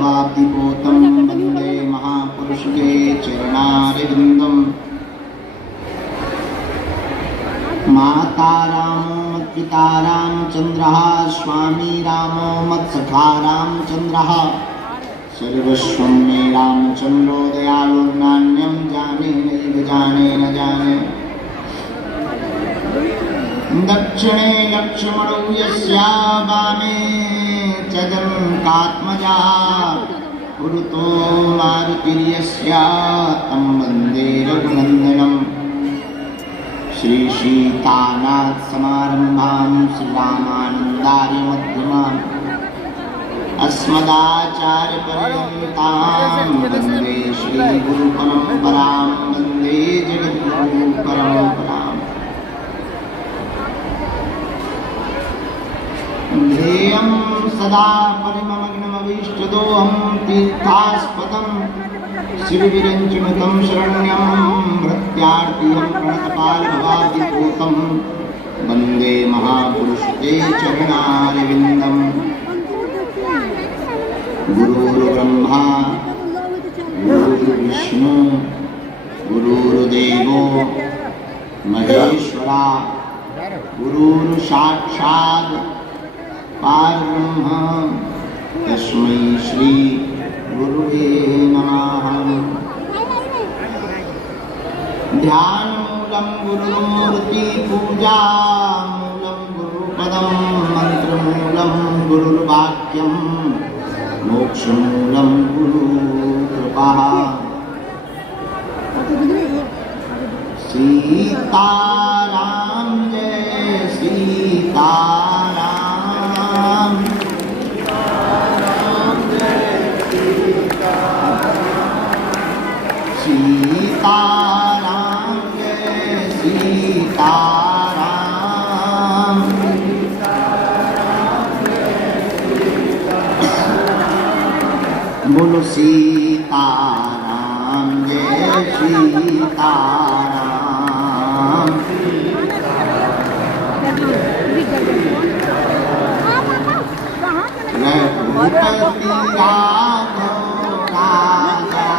भवाब्धिपोतं वन्दे महापुरुषके चरणारविन्दम्। माता रामो मत्पिता रामचन्द्रः, स्वामी रामो मत्सखा रामचन्द्रः। सर्वस्वं मे रामचन्द्रो दयालु, नान्यं जाने नैव जाने न जाने। दक्षिणे लक्ष्मणो यस्य, वामे च जनकात्मजा। पुरतो मारुतिर्यस्य, तं वन्दे रघुनन्दनम्। श्री सीतानाथ समारंभां श्रीरामानन्दार्यमध्यमाम् अस्मदाचार्यपर्यन्तां वन्दे श्रीगुरुपरम्परां, वन्दे जगद्गुरुपरम्पराम्। ध्येयं सदा परिममग्नमभीष्टदोहं तीर्थास्पदं शिवविरञ्चिनुतं शरण्यं भृत्यार्तिहं प्रणतपालभवाब्धिपूतं वन्दे महापुरुषते चरणारविन्दम्। गुरुर्ब्रह्मा गुरुर्विष्णु गुरुर्देवो महेश्वरा, गुरुर्साक्षात् परब्रह्म, तस्मै श्री गुरुवे नमः। ध्यानमूलं गुरुमूर्ति, पूजामूलं गुरुपदं, मन्त्रमूलं गुरुर्वाक्यं, मोक्षमूलं गुरुकृपा। सीताराम जय सीताराम, सीताराम जय सीताराम। बोलो सीताराम जय सीताराम। रघुपति राघव राजा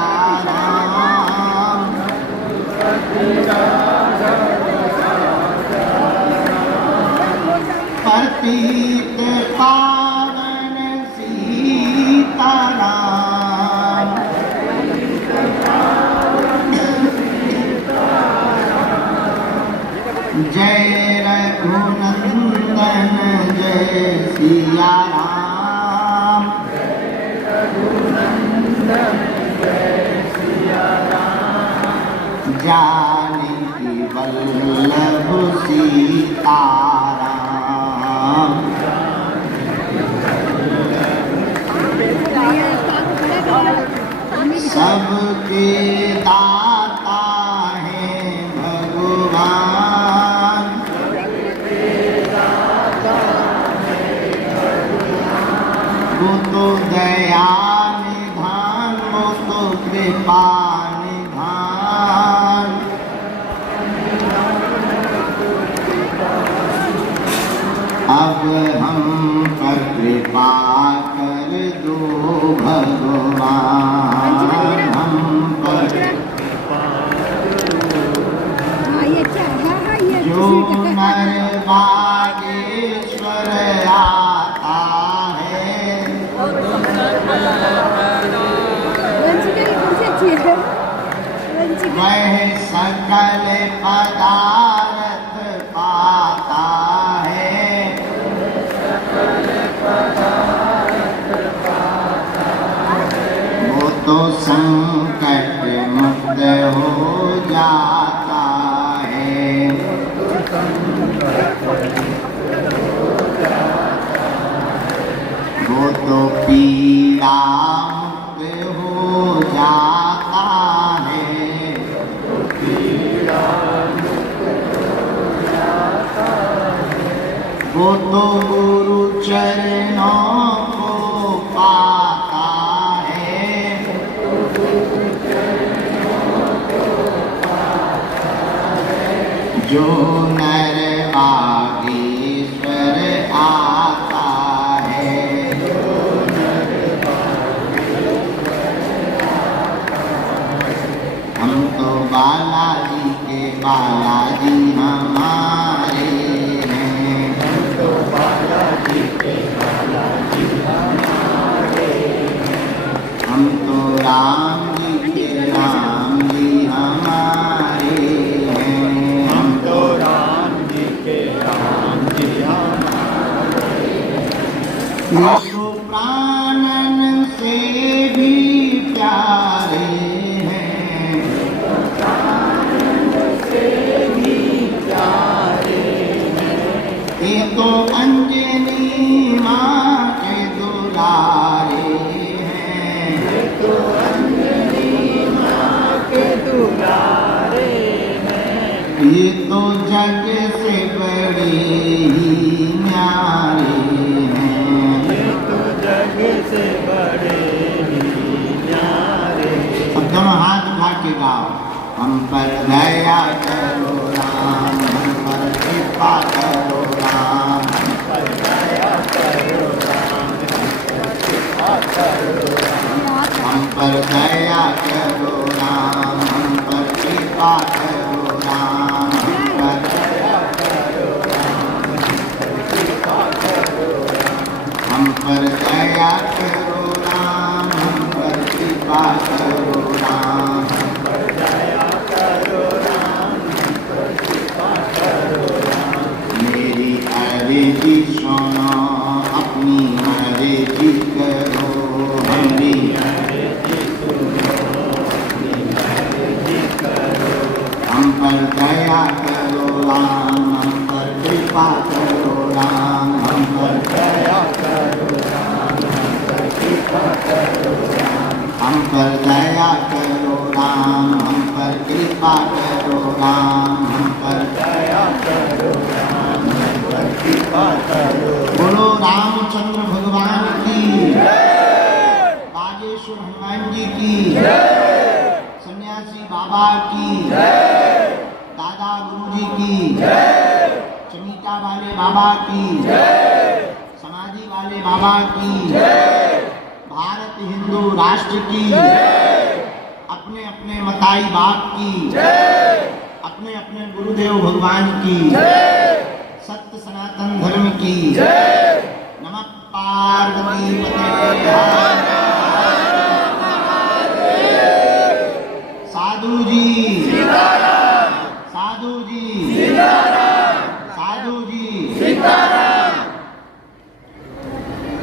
राम, पतित पावन सीताराम। जय रघुनंदन जय सिया राम, जानकी वल्लभ सीताराम। सबके दाता है भगवान, वो तो दया निधान, वो तो कृपा निधान। अब हम पर कृपा कर दो भगवान, हम पर जो नर बागेश्वर आता है, वह सकल पदार्थ पाता है। वो तो संकट मुक्त हो जाता है। वो तो पीड़ा मुक्त हो जाता है। वो तो गुरु चरणों को पाता है। जो नर बागेश्वर आता है, बालाजी के बालाजी हमारे हैं। हम तो बालाजी के बालाजी हमारे हैं। हम तो राम जी के राम जी हमारे हैं। हम तो राम जी के राम जी हमारे हैं। ये तो प्राणन से भी प्यारे हैं। प्राणन से भी प्यारे हैं। ये तो अंजनी माँ के दुलारे हैं। ये तो अंजनी माँ के दुलारे हैं। ये तो जग से बड़े ही न्यारे हैं। ये तो जग से बड़े ही न्यारे हैं। अब दोनों हाथ उठा के गाओ। हम पर दया करो राम, हम पर कृपा करो राम। हम पर दया करो राम, हम पर कृपा करो राम। हम पर दया करो राम, हम पर कृपा करो राम। हम पर दया करो राम, हम पर कृपा करो राम। हम पर दया करो राम, हम पर कृपा करो राम। हम पर दया करो राम, हम पर कृपा करो राम। मेरी अर्जी सुनो, अपनी मर्जी करो। हमारी हम पर दया करो राम, हम पर कृपा करो राम। हम पर दया करो राम, हम पर कृपा करो राम। हम पर दया करो राम, हम पर कृपा करो राम। हम पर दया करो राम, हम पर कृपा करो। बोलो रामचंद्र भगवान की, बागेश्वर हनुमान जी की, सन्यासी बाबा की, दादा गुरु जी की, चमीता वाले बाबा की, समाधि वाले बाबा की, भारत हिंदू राष्ट्र की, अपने अपने मताई बाप की, अपने अपने गुरुदेव भगवान की, सत्य सनातन धर्म की। नमः पार्वती पते। साधु जी, साधु जी, साधु जी।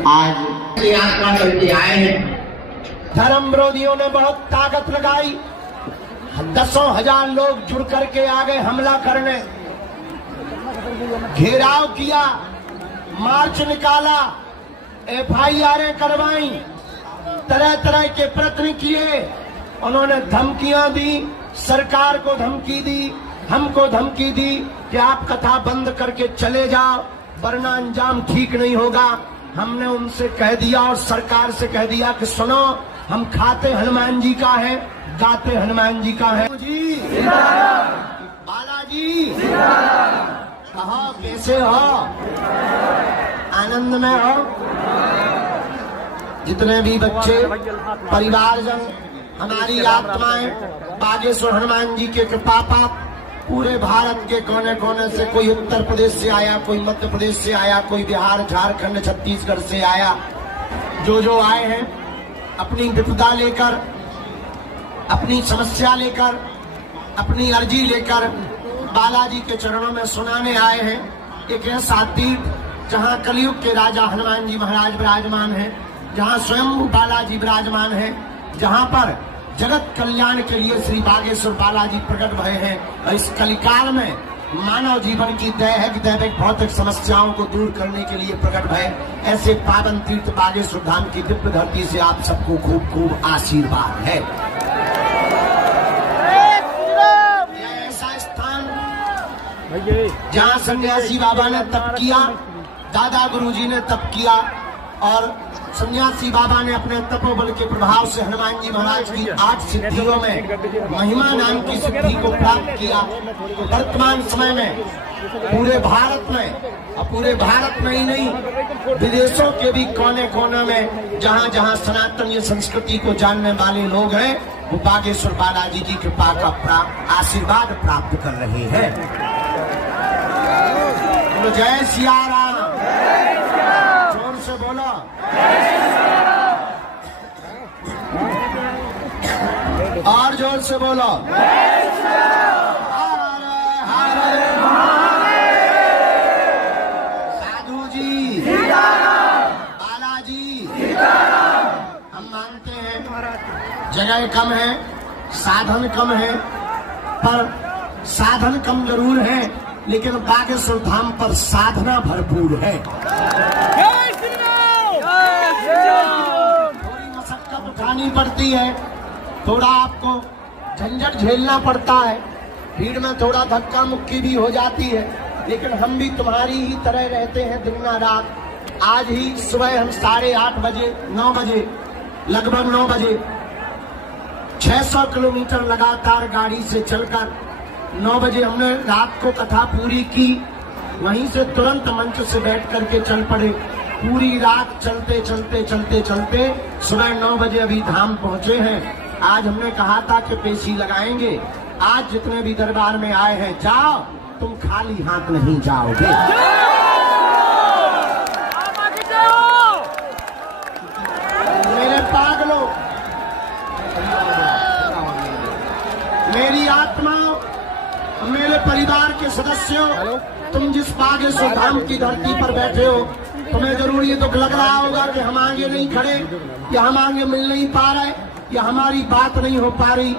आज आत्मा करके आए हैं। धर्म विरोधियों ने बहुत ताकत लगाई, दसों हजार लोग जुड़ करके आ गए हमला करने, घेराव किया, मार्च निकाला, FIR करवाई, तरह तरह के प्रयत्न किए। उन्होंने धमकियां दी, सरकार को धमकी दी, हमको धमकी दी कि आप कथा बंद करके चले जाओ वरना अंजाम ठीक नहीं होगा। हमने उनसे कह दिया और सरकार से कह दिया कि सुनो, हम खाते हनुमान जी का है, गाते हनुमान जी का है। जी बालाजी कहो, कैसे हो? आनंद में हो? जितने भी बच्चे, परिवारजन, हमारी आत्माएं बागेश्वर हनुमान जी के कृपा पाप पूरे भारत के कोने कोने से, कोई उत्तर प्रदेश से आया, कोई मध्य प्रदेश से आया, कोई बिहार, झारखंड, छत्तीसगढ़ से आया, जो आए हैं अपनी विपदा लेकर, अपनी समस्या लेकर, अपनी अर्जी लेकर बालाजी के चरणों में सुनाने आए हैं। एक ऐसा तीर्थ जहाँ कलयुग के राजा हनुमान जी महाराज विराजमान हैं, जहाँ स्वयं बालाजी विराजमान हैं, जहाँ पर जगत कल्याण के लिए श्री बागेश्वर बालाजी प्रकट भय हैं। और इस कलिकाल में मानव जीवन की दैहिक दैविक भौतिक समस्याओं को दूर करने के लिए प्रकट भय ऐसे पावन तीर्थ बागेश्वर धाम की दिव्य धरती से आप सबको खूब खूब आशीर्वाद है। यह ऐसा स्थान जहाँ सन्यासी बाबा ने तप किया, दादा गुरुजी ने तप किया और सन्यासी बाबा ने अपने तपोबल के प्रभाव से हनुमान जी महाराज की 8 सिद्धियों में महिमा नाम की सिद्धि को प्राप्त किया। वर्तमान समय में पूरे भारत में, और पूरे भारत में ही नहीं, विदेशों के भी कोने कोने में जहाँ जहाँ सनातन संस्कृति को जानने वाले लोग हैं, वो बागेश्वर बालाजी की कृपा का आशीर्वाद प्राप्त कर रहे हैं। बोलो जय सिया राम, जोर से बोलो। और जोर से बोलो। साधु जी, बालाजी, हम मानते हैं जगह कम है, साधन कम है, पर साधन कम जरूर है, लेकिन बागेश्वर धाम पर साधना भरपूर है। थोड़ी मशक्कत उठानी पड़ती है, थोड़ा आपको झंझट झेलना पड़ता है, भीड़ में थोड़ा धक्का मुक्की भी हो जाती है, लेकिन हम भी तुम्हारी ही तरह रहते हैं दिन रात। आज ही सुबह हम 8:30 बजे 9 बजे लगभग 9 बजे 600 किलोमीटर लगातार गाड़ी से चलकर 9 बजे हमने रात को कथा पूरी की। वहीं से तुरंत मंच से बैठ करके चल पड़े। पूरी रात चलते चलते चलते चलते सुबह 9 बजे अभी धाम पहुंचे हैं। आज हमने कहा था कि पेशी लगाएंगे। आज जितने भी दरबार में आए हैं, जाओ, तुम खाली हाथ नहीं जाओगे। मेरे पागलों, मेरी आत्मा, मेरे परिवार के सदस्यों, तुम जिस बागेश्वर धाम की धरती पर बैठे हो, तुम्हें जरूर ये दुख लग रहा होगा कि हम आगे नहीं खड़े, या हम आगे मिल नहीं पा रहे, या हमारी बात नहीं हो पा रही।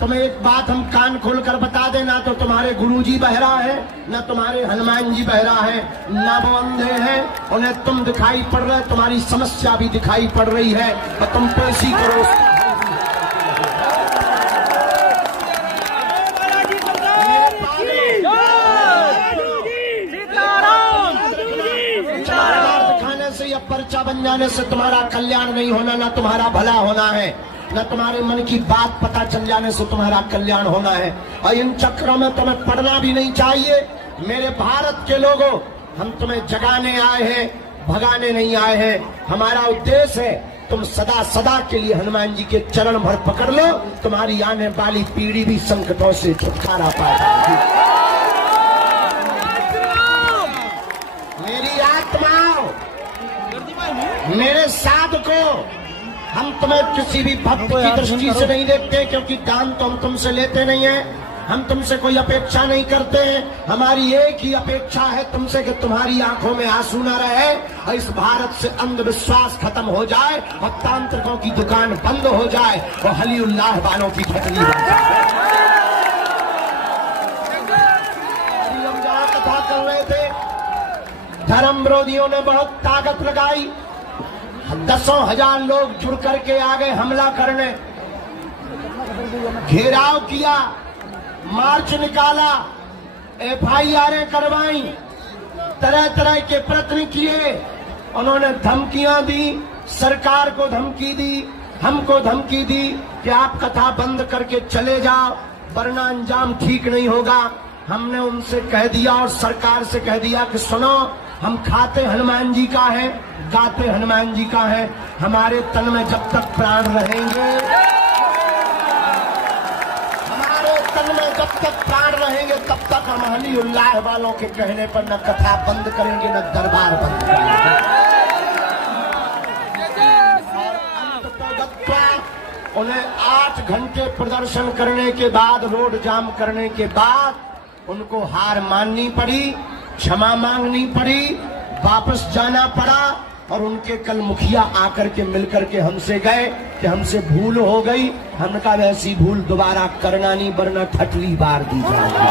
तुम्हें एक बात हम कान खोलकर बता देना, तो तुम्हारे गुरुजी बहरा है, न तुम्हारे हनुमान जी बहरा है, न वो अंधे हैं, उन्हें तुम दिखाई पड़ रहे, तुम्हारी समस्या भी दिखाई पड़ रही है, और तुम पेशी करो। दिखाने से या पर्चा बन जाने से तुम्हारा कल्याण नहीं होना, न तुम्हारा भला होना है, न तुम्हारे मन की बात पता चल जाने से तुम्हारा कल्याण होना है। और इन चक्रों में तुम्हें पड़ना भी नहीं चाहिए। मेरे भारत के लोगों, हम तुम्हें जगाने आए हैं, भगाने नहीं आए हैं। हमारा उद्देश्य है तुम सदा सदा के लिए हनुमान जी के चरण भर पकड़ लो, तुम्हारी आने वाली पीढ़ी भी संकटों से छुटकारा पाएगी। मेरी आत्माओं, मेरे साधकों, हम तुम्हें किसी भी भक्त की दृष्टि से नहीं देखते, क्योंकि दान तो हम तुमसे लेते नहीं है, हम तुमसे कोई अपेक्षा नहीं करते हैं। हमारी एक ही अपेक्षा है तुमसे कि तुम्हारी आंखों में आंसू न रहे, और इस भारत से अंधविश्वास खत्म हो जाए, और तांत्रिकों की दुकान बंद हो जाए, और हलीउल्लाह वालों की ठगनी बन जाए। हम जहाँ कथा कर रहे थे, धर्म विरोधियों ने बहुत ताकत लगाई, 10,000 लोग जुड़ करके आ गए हमला करने, घेराव किया, मार्च निकाला, FIR करवाई, तरह तरह के प्रयत्न किए। उन्होंने धमकियां दी, सरकार को धमकी दी, हमको धमकी दी कि आप कथा बंद करके चले जाओ, वरना अंजाम ठीक नहीं होगा। हमने उनसे कह दिया और सरकार से कह दिया कि सुनो, हम खाते हनुमान जी का है, गाते हनुमान जी का है, हमारे तन में जब तक प्राण रहेंगे, हमारे तन में जब तक प्राण रहेंगे, तब तक हम हलीउल्लाह वालों के कहने पर न कथा बंद करेंगे, न दरबार बंद करेंगे। उन्हें 8 घंटे प्रदर्शन करने के बाद, रोड जाम करने के बाद, उनको हार माननी पड़ी, क्षमा मांगनी पड़ी, वापस जाना पड़ा। और उनके कल मुखिया आकर के मिलकर के हमसे गए कि हमसे भूल हो गई। हमने कहा वैसी भूल दोबारा करना नहीं, वरना ठटली बार दी जाएगी,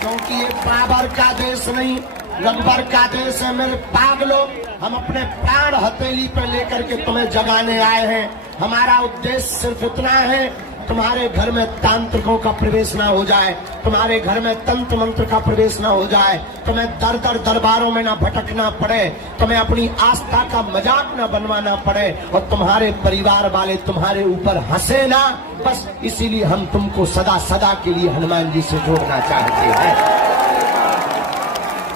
क्योंकि ये बाबर का देश नहीं, रघुबर का देश है। मेरे पागलों, हम अपने प्राण हथेली पर लेकर के तुम्हें जगाने आए हैं। हमारा उद्देश्य सिर्फ इतना है, तुम्हारे घर में तांत्रिकों का प्रवेश ना हो जाए, तुम्हारे घर में तंत्र मंत्र का प्रवेश ना हो जाए, तुम्हें दर दर दरबारों में ना भटकना पड़े, तुम्हें अपनी आस्था का मजाक ना बनवाना पड़े, और तुम्हारे परिवार वाले तुम्हारे ऊपर हंसे ना। बस इसीलिए हम तुमको सदा सदा के लिए हनुमान जी से जोड़ना चाहते हैं।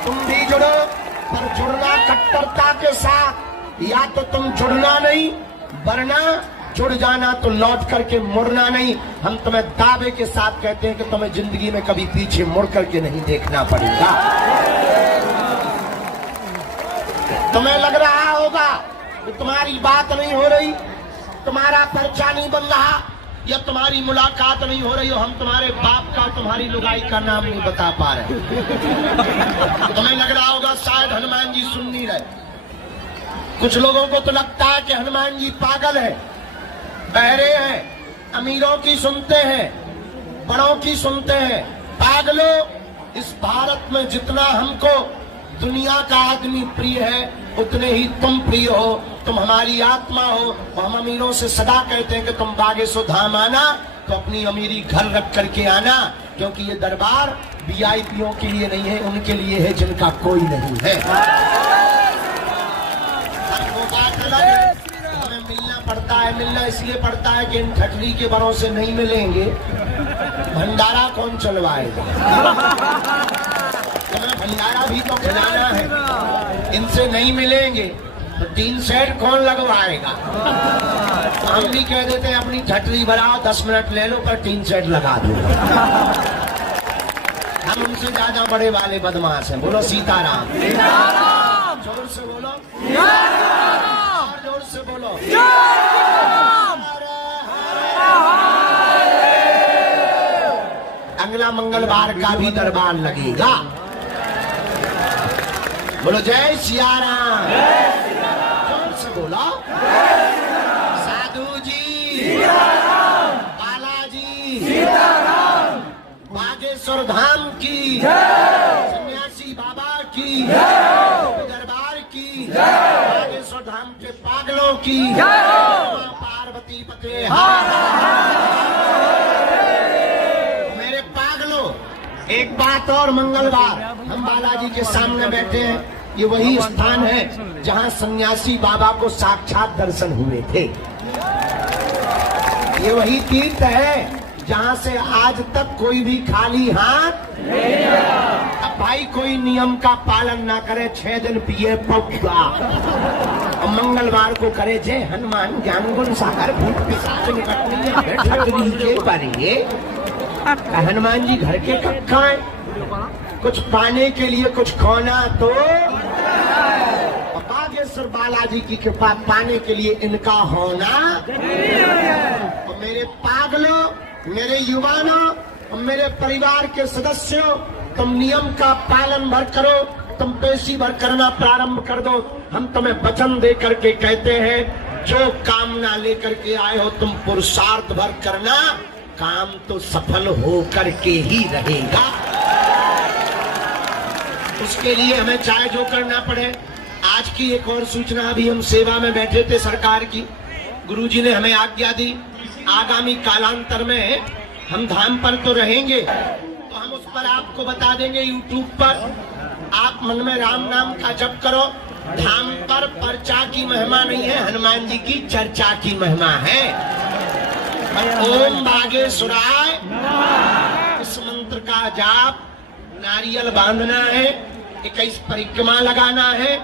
तुम भी जुड़ो, पर जुड़ना कट्टरता के साथ। या तो तुम जुड़ना नहीं, वरना जुड़ जाना तो लौट करके मुड़ना नहीं। हम तुम्हें दावे के साथ कहते हैं कि तुम्हें जिंदगी में कभी पीछे मुड़ करके नहीं देखना पड़ेगा। तुम्हें लग रहा होगा कि तुम्हारी बात नहीं हो रही, तुम्हारा पर्चा नहीं बन रहा, या तुम्हारी मुलाकात नहीं हो रही हो, हम तुम्हारे बाप का तुम्हारी लुगाई का नाम नहीं बता पा रहे। तुम्हें लग रहा होगा शायद हनुमान जी सुन नहीं रहे। कुछ लोगों को तो लगता है कि हनुमान जी पागल है, बहरे हैं, अमीरों की सुनते हैं, बड़ों की सुनते हैं। पागलों, इस भारत में जितना हमको दुनिया का आदमी प्रिय है उतने ही तुम प्रिय हो। तुम हमारी आत्मा हो। हम अमीरों से सदा कहते हैं कि तुम बागेश्वर धाम आना तो अपनी अमीरी घर रख करके आना, क्योंकि ये दरबार वीआईपीओं के लिए नहीं है, उनके लिए है जिनका कोई नहीं है। वो बात अलग है, हमें मिलना पड़ता है। मिलना इसलिए पड़ता है कि इन ठटरी के बड़ों से नहीं मिलेंगे, भंडारा कौन चलवाएगा? हमें भंडारा भी तो खिलाना है। इनसे नहीं मिलेंगे तो टीन शेड कौन लगवाएगा? हम भी कह देते हैं अपनी ठटरी भराओ, 10 मिनट ले लो, पर टीन शेड लगा दो। हम उनसे ज्यादा बड़े वाले बदमाश हैं। बोलो सीताराम। जोर से बोलो, और जोर से बोलो। अगला मंगलवार का भी दरबार लगेगा। बोलो जय सिया राम। जोर से बोलो। साधु जी, बालाजी, बागेश्वर धाम की, सन्यासी बाबा की, दरबार की, बागेश्वर धाम के पागलों की, पार्वती पते। मेरे पागलों, एक बात और, मंगलवार हम बालाजी के सामने बैठे हैं। ये वही स्थान है जहां सन्यासी बाबा को साक्षात दर्शन हुए थे। ये वही तीर्थ है जहां से आज तक कोई भी खाली हाथ नहीं आया। अब भाई कोई नियम का पालन ना करे, 6 दिन पिए पौधा, और मंगलवार को करे जय हनुमान ज्ञान गुण सागर भूत पिशाच निकटनी के बारे। हनुमान जी घर के कक्का है, कुछ पाने के लिए कुछ खोना तो बागेश्वर बालाजी की कृपा पाने के लिए इनका होना। और मेरे पागलों, मेरे युवानों और मेरे परिवार के सदस्यों, तुम नियम का पालन भर करो, तुम पेशी भर करना प्रारंभ कर दो। हम तुम्हें वचन दे करके कहते हैं, जो कामना लेकर के आए हो तुम पुरुषार्थ भर करना, काम तो सफल हो करके ही रहेगा। उसके लिए हमें चाहे जो करना पड़े। आज की एक और सूचना, अभी हम सेवा में बैठे थे सरकार की, गुरुजी ने हमें आज्ञा दी, आगामी कालांतर में हम धाम पर तो रहेंगे, तो हम उस पर आपको बता देंगे यूट्यूब पर। आप मन में राम नाम का जप करो। धाम पर पर्चा की महिमा नहीं है, हनुमान जी की चर्चा की महिमा है। ओम बागेश्वराय, इस मंत्र का जाप, नारियल बांधना है, 21 परिक्रमा लगाना है,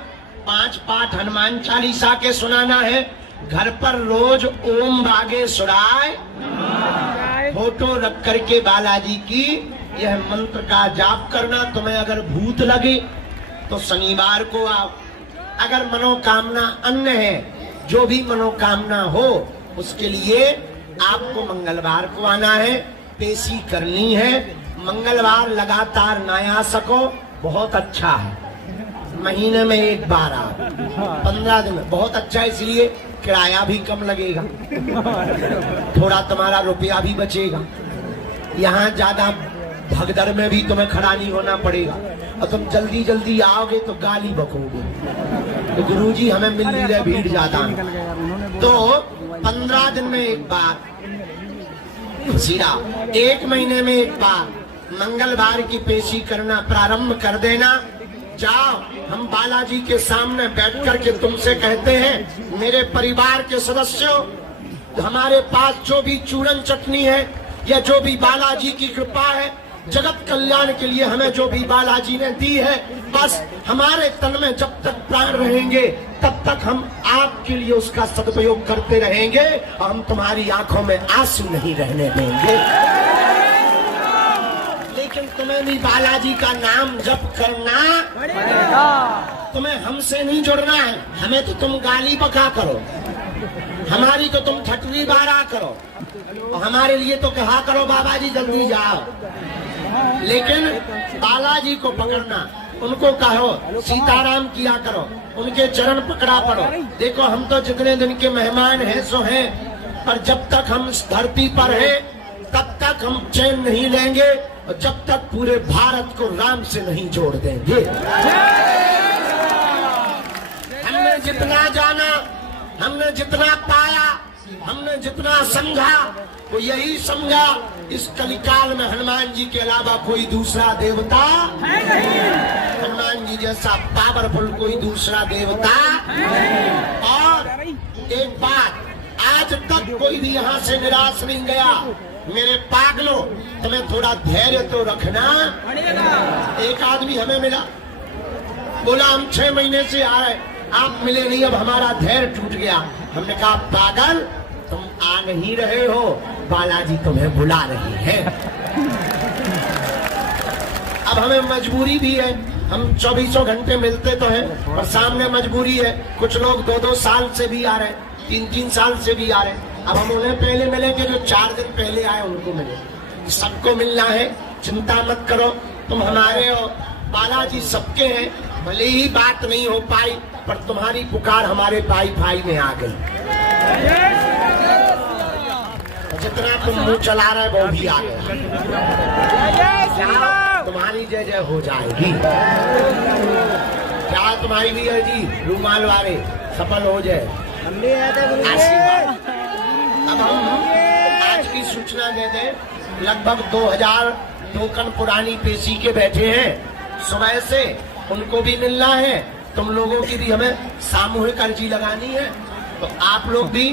5 पाठ हनुमान चालीसा के सुनाना है। घर पर रोज ओम बागेश्वराय फोटो रख करके बालाजी की यह मंत्र का जाप करना। तुम्हें अगर भूत लगे तो शनिवार को आओ। अगर मनोकामना अन्य है, जो भी मनोकामना हो, उसके लिए आपको मंगलवार को आना है, पेशी करनी है। मंगलवार लगातार ना आ सको बहुत अच्छा है, महीने में एक बार आओ, 15 दिन बहुत अच्छा है। इसलिए किराया भी कम लगेगा, थोड़ा तुम्हारा रुपया भी बचेगा। यहाँ ज्यादा भगदड़ में भी तुम्हें खड़ा नहीं होना पड़ेगा, और तुम जल्दी जल्दी आओगे तो गाली बकोगे। तो गुरुजी हमें मिल नहीं रहे, भीड़ ज्यादा, तो 15 दिन में एक बार, सीधा 1 महीने में एक बार मंगलवार की पेशी करना प्रारंभ कर देना। जाओ, हम बालाजी के सामने बैठ कर के तुमसे कहते हैं, मेरे परिवार के सदस्यों, हमारे पास जो भी चूरन चटनी है या जो भी बालाजी की कृपा है, जगत कल्याण के लिए हमें जो भी बालाजी ने दी है, बस हमारे तन में जब तक प्राण रहेंगे तब तक हम आपके लिए उसका सदुपयोग करते रहेंगे और हम तुम्हारी आंखों में आंसू नहीं रहने देंगे। लेकिन तुम्हें भी बालाजी का नाम जप करना पड़ेगा। तुम्हें हमसे नहीं जुड़ना है, हमें तो तुम गाली बका करो, हमारी तो तुम ठटरी बारा करो और हमारे लिए तो कहा करो बाबा जी जल्दी जाओ। लेकिन बालाजी को पकड़ना, उनको कहो सीताराम किया करो, उनके चरण पकड़ा पड़ो। देखो हम तो जितने दिन के मेहमान हैं सो हैं, पर जब तक हम इस धरती पर हैं तब तक हम चैन नहीं लेंगे और जब तक पूरे भारत को राम से नहीं जोड़ देंगे। हमने जितना जाना, हमने जितना पाया, हमने जितना समझा, वो यही समझा इस कलिकाल में हनुमान जी के अलावा कोई दूसरा देवता हनुमान जी जैसा पावरफुल कोई दूसरा देवता। और एक बात, आज तक कोई भी यहाँ से निराश नहीं गया। मेरे पागलों, तुम्हें थोड़ा धैर्य तो रखना। एक आदमी हमें मिला, बोला हम 6 महीने से आ रहे, आप मिले नहीं, अब हमारा धैर्य टूट गया। हमने कहा पागल, तुम आ नहीं रहे हो, बालाजी तुम्हें बुला रही है। अब हमें मजबूरी भी है, हम 24 घंटे मिलते तो हैं, पर सामने मजबूरी है। कुछ लोग 2-2 साल से भी आ रहे, 3-3 साल से भी आ रहे। अब हम उन्हें पहले मिलेंगे जो 4 दिन पहले आए, उनको मिले। सबको मिलना है, चिंता मत करो, तुम हमारे हो, बालाजी सबके हैं। भले ही बात नहीं हो पाई, पर तुम्हारी पुकार हमारे वाईफाई में आ गई। जितना तुम मुंह चला रहे वो भी आ गया। तुम्हारी जय जय हो जाएगी। क्या तुम्हारी भी है जी, रूमाल वाले सफल हो जाए, आशीर्वाद। अब हम आज की सूचना दे दें, लगभग 2000 टोकन पुरानी पेशी के बैठे हैं सुबह से, उनको भी मिलना है। तुम लोगों की भी हमें सामूहिक अर्जी लगानी है, तो आप लोग भी